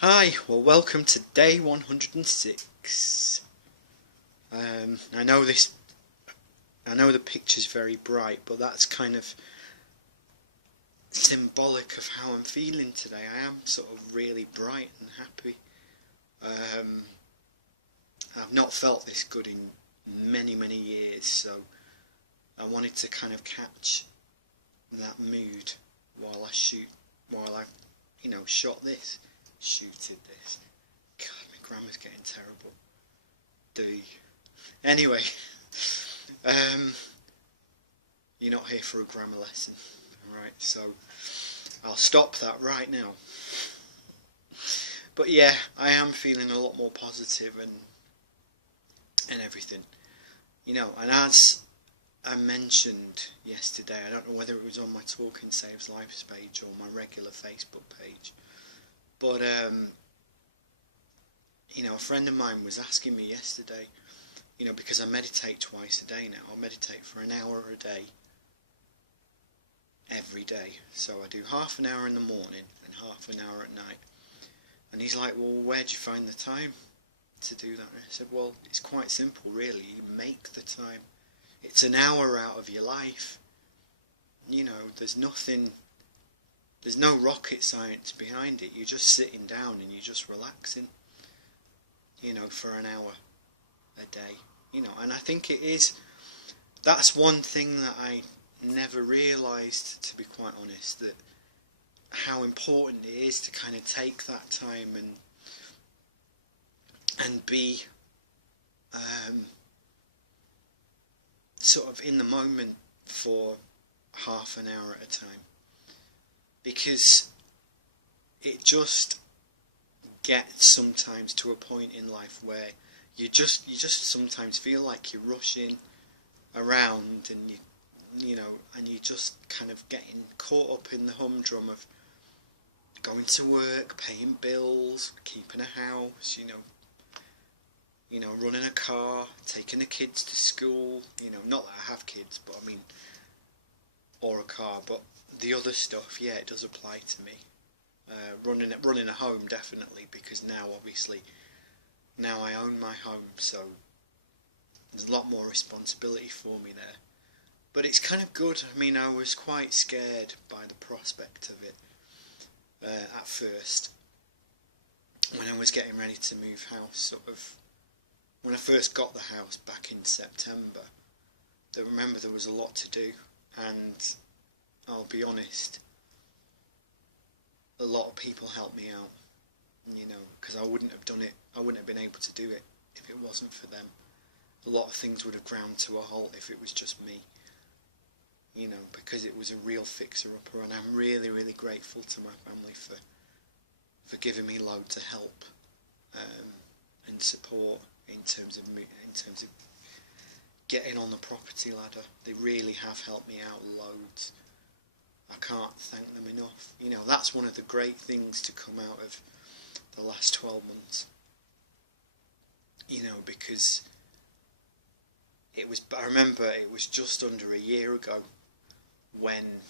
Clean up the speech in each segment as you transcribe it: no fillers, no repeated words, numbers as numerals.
Hi, well, welcome to day 106. I know this. I know the picture's very bright, but that's kind of symbolic of how I'm feeling today. I am sort of really bright and happy. Um, I've not felt this good in many, many years, so I wanted to kind of catch that mood while I shoot, while I, shot this, shooted this. God, my grammar's getting terrible. Do. Anyway, um, you're not here for a grammar lesson, alright, so I'll stop that right now. But yeah, I am feeling a lot more positive and everything. And as I mentioned yesterday, I don't know whether it was on my Talking Saves Lives page or my regular Facebook page, but a friend of mine was asking me yesterday, because I meditate twice a day now. I meditate for an hour a day, every day. So I do half an hour in the morning and half an hour at night. And he's like, well, where'd you find the time to do that? And I said, well, it's quite simple, really. You make the time. It's an hour out of your life. There's no rocket science behind it. You're just sitting down and you're just relaxing, for an hour a day. And I think that's one thing that I never realised, to be quite honest, that how important it is to kind of take that time and be sort of in the moment for half an hour at a time, because it just gets sometimes to a point in life where you just sometimes feel like you're rushing around and and you're just kind of getting caught up in the humdrum of going to work, paying bills, keeping a house, running a car, taking the kids to school, not that I have kids, but I mean, or a car, but the other stuff, yeah, it does apply to me. Running a home, definitely, because now I own my home, so there's a lot more responsibility for me there. But it's kind of good. I mean, I was quite scared by the prospect of it at first, when I was getting ready to move house, when I first got the house back in September. Remember, there was a lot to do, and I'll be honest, a lot of people helped me out, because I wouldn't have done it, I wouldn't have been able to do it if it wasn't for them. A lot of things would have ground to a halt if it was just me, because it was a real fixer-upper, and I'm really, really grateful to my family for giving me loads of help and support in terms of getting on the property ladder. They really have helped me out loads. I can't thank them enough. That's one of the great things to come out of the last 12 months. Because I remember it was just under a year ago when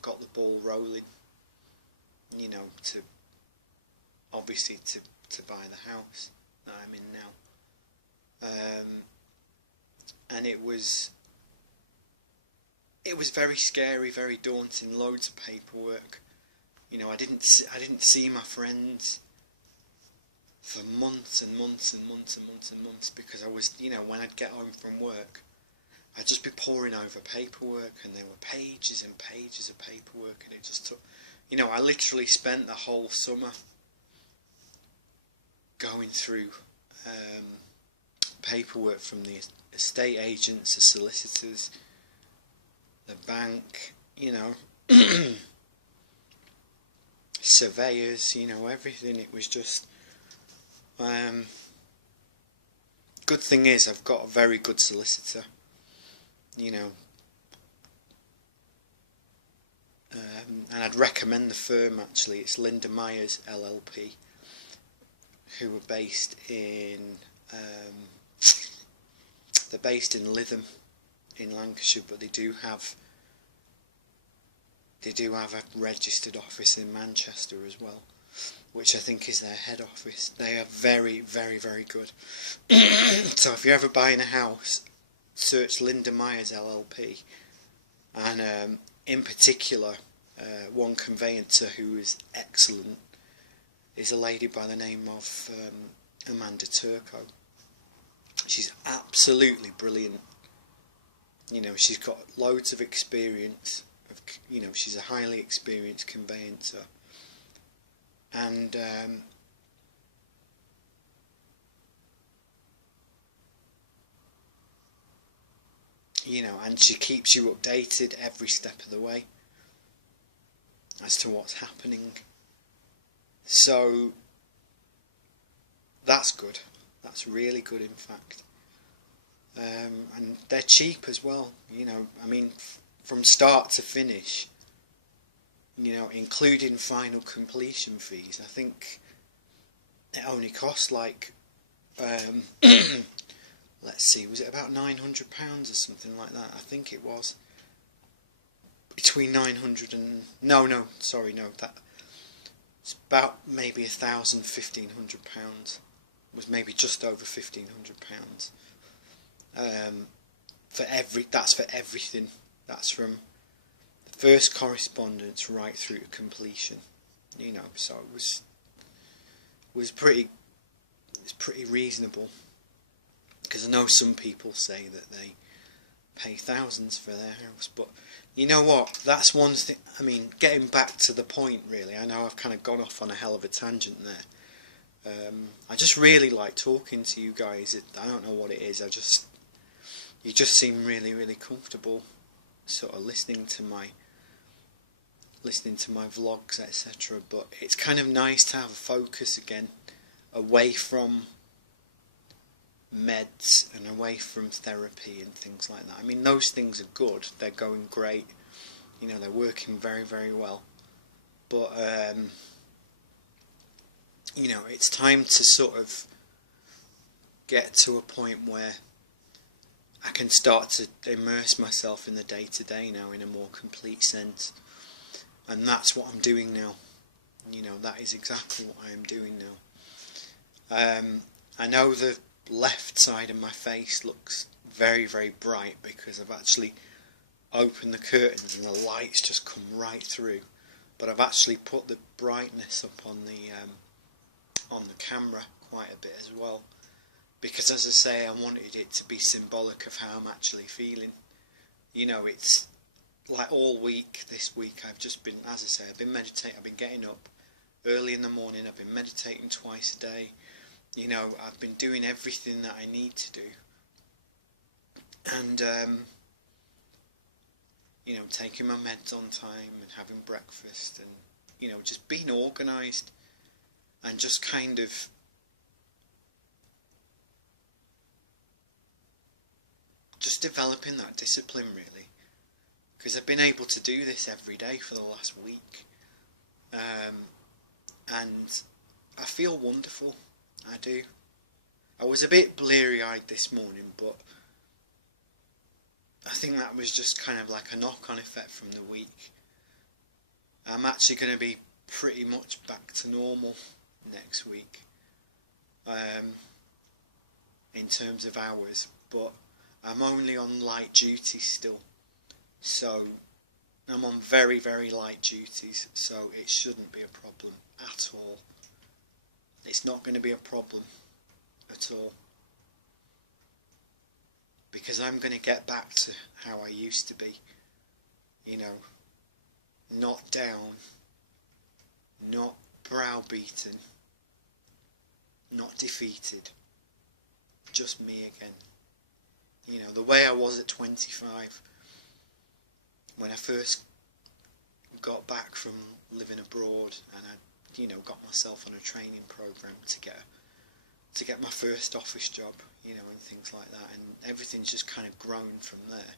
got the ball rolling, to obviously to buy the house that I'm in now. And it was very scary, very daunting, loads of paperwork. I didn't see my friends for months and months and months and months and months, because I was, when I'd get home from work, I'd just be poring over paperwork, and there were pages and pages of paperwork, and it just took, I literally spent the whole summer going through paperwork from the estate agents, the solicitors, the bank, surveyors, everything. It was just good thing is I've got a very good solicitor, and I'd recommend the firm. Actually, it's Linda Myers LLP, who are based in they're based in Lytham in Lancashire, but they do have a registered office in Manchester as well. which I think is their head office. They are very, very, very good. So if you're ever buying a house, search Linda Myers LLP, and in particular, one conveyancer who is excellent is a lady by the name of Amanda Turco. She's absolutely brilliant. You know, she's got loads of experience. You know, she's a highly experienced conveyancer, and you know, and she keeps you updated every step of the way as to what's happening. So that's good. That's really good, in fact. And they're cheap as well. You know, I mean, from start to finish, you know, including final completion fees, I think it only cost like let's see, was it about £900 or something like that? I think it was between 900 and no, that it's about maybe £1,000–1,500. Was maybe just over £1,500. That's for everything. That's from the first correspondence right through to completion. You know, so it was pretty reasonable. Because I know some people say that they pay thousands for their house, but you know what? That's one thing. I mean, getting back to the point, really. I know I've kind of gone off on a hell of a tangent there. I just really like talking to you guys. I don't know what it is. You just seem really, really comfortable, sort of listening to my vlogs, etc. But it's kind of nice to have a focus again, away from meds and away from therapy and things like that. I mean, those things are good. They're going great. You know, they're working very, very well. But you know, it's time to sort of get to a point where I can start to immerse myself in the day-to-day now in a more complete sense. And that's what I'm doing now. You know, that is exactly what I am doing now. I know the left side of my face looks very, very bright because I've actually opened the curtains and the lights just come right through. But I've actually put the brightness up on the camera quite a bit as well, because as I say, I wanted it to be symbolic of how I'm actually feeling. You know, it's like all week, this week I've just been, as I say, I've been meditating. I've been getting up early in the morning, I've been meditating twice a day. You know, I've been doing everything that I need to do, and you know, taking my meds on time and having breakfast, and you know, just being organised and just kind of just developing that discipline, really, because I've been able to do this every day for the last week, and I feel wonderful. I do. I was a bit bleary-eyed this morning, but I think that was just kind of like a knock-on effect from the week. I'm actually going to be pretty much back to normal next week, in terms of hours, but I'm only on light duties still, so I'm on very, very light duties, so it shouldn't be a problem at all. It's not going to be a problem at all, because I'm going to get back to how I used to be, you know, not down, not browbeaten, not defeated, just me again. You know, the way I was at 25, when I first got back from living abroad, and I, you know, got myself on a training program to get my first office job, you know, and things like that, and everything's just kind of grown from there.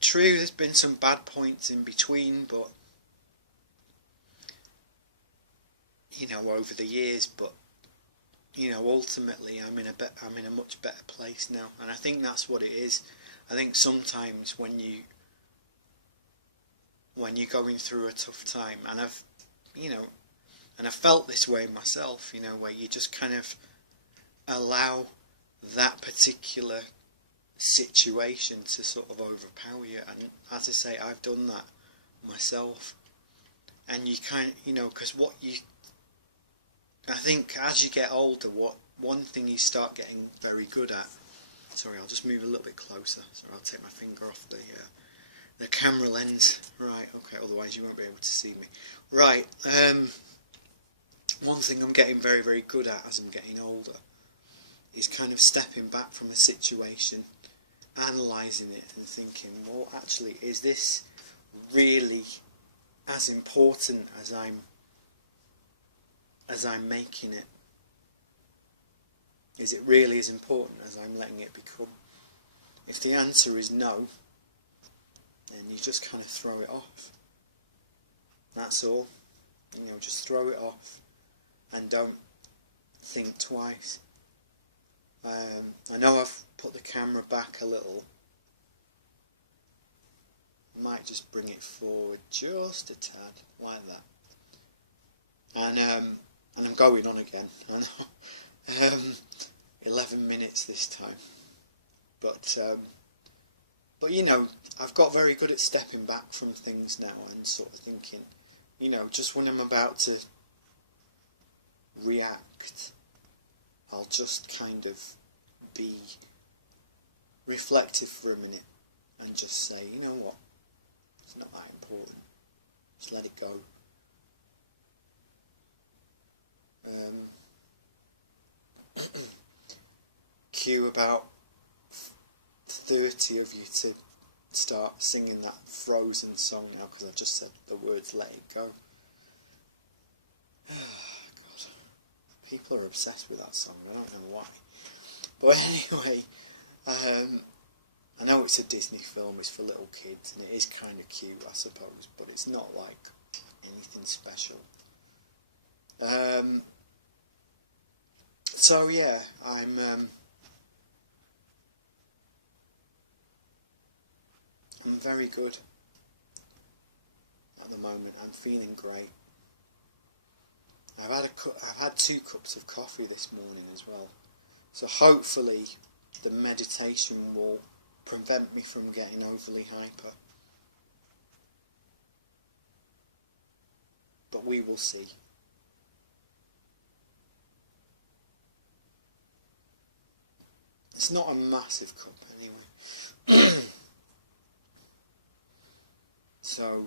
True, there's been some bad points in between, but you know, over the years, but you know, ultimately I'm in a much better place now, and I think that's what it is. I think sometimes when you're going through a tough time, and And I felt this way myself, you know, where you just kind of allow that particular situation to sort of overpower you. And as I say, I've done that myself. And you kind of, you know, because I think as you get older, one thing you start getting very good at. Sorry, I'll just move a little bit closer. Sorry, I'll take my finger off the camera lens. Right, okay, otherwise you won't be able to see me. Right, one thing I'm getting very, very good at as I'm getting older is kind of stepping back from a situation, analysing it and thinking, well, actually, is this really as important as I'm making it? Is it really as important as I'm letting it become? If the answer is no, then you just kind of throw it off. That's all. You know, just throw it off and don't think twice. I know I've put the camera back a little. Might just bring it forward just a tad, like that. And I'm going on again. I know. 11 minutes this time. But you know, I've got very good at stepping back from things now and sort of thinking, you know, just when I'm about to react, I'll just kind of be reflective for a minute and just say, you know what, it's not that important, just let it go. Cue about 30 of you to start singing that Frozen song now, because I just said the words "let it go." God, people are obsessed with that song. I don't know why. But anyway, I know it's a Disney film. It's for little kids, and it is kind of cute, I suppose. But it's not like anything special. So yeah, I'm very good at the moment. I'm feeling great. I've had 2 cups of coffee this morning as well. So hopefully the meditation will prevent me from getting overly hyper. But we will see. It's not a massive cup anyway. So,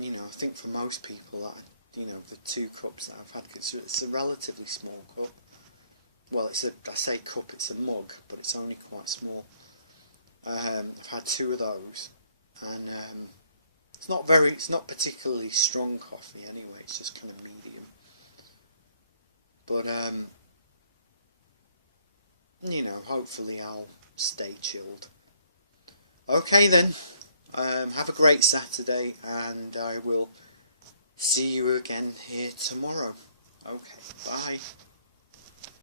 you know, I think for most people that, you know, the 2 cups that I've had, it's a relatively small cup. Well, I say cup, it's a mug, but it's only quite small. I've had 2 of those, and it's not particularly strong coffee anyway, it's just kind of medium. But, you know, hopefully I'll stay chilled. Okay then, have a great Saturday, and I will see you again here tomorrow. Okay, bye.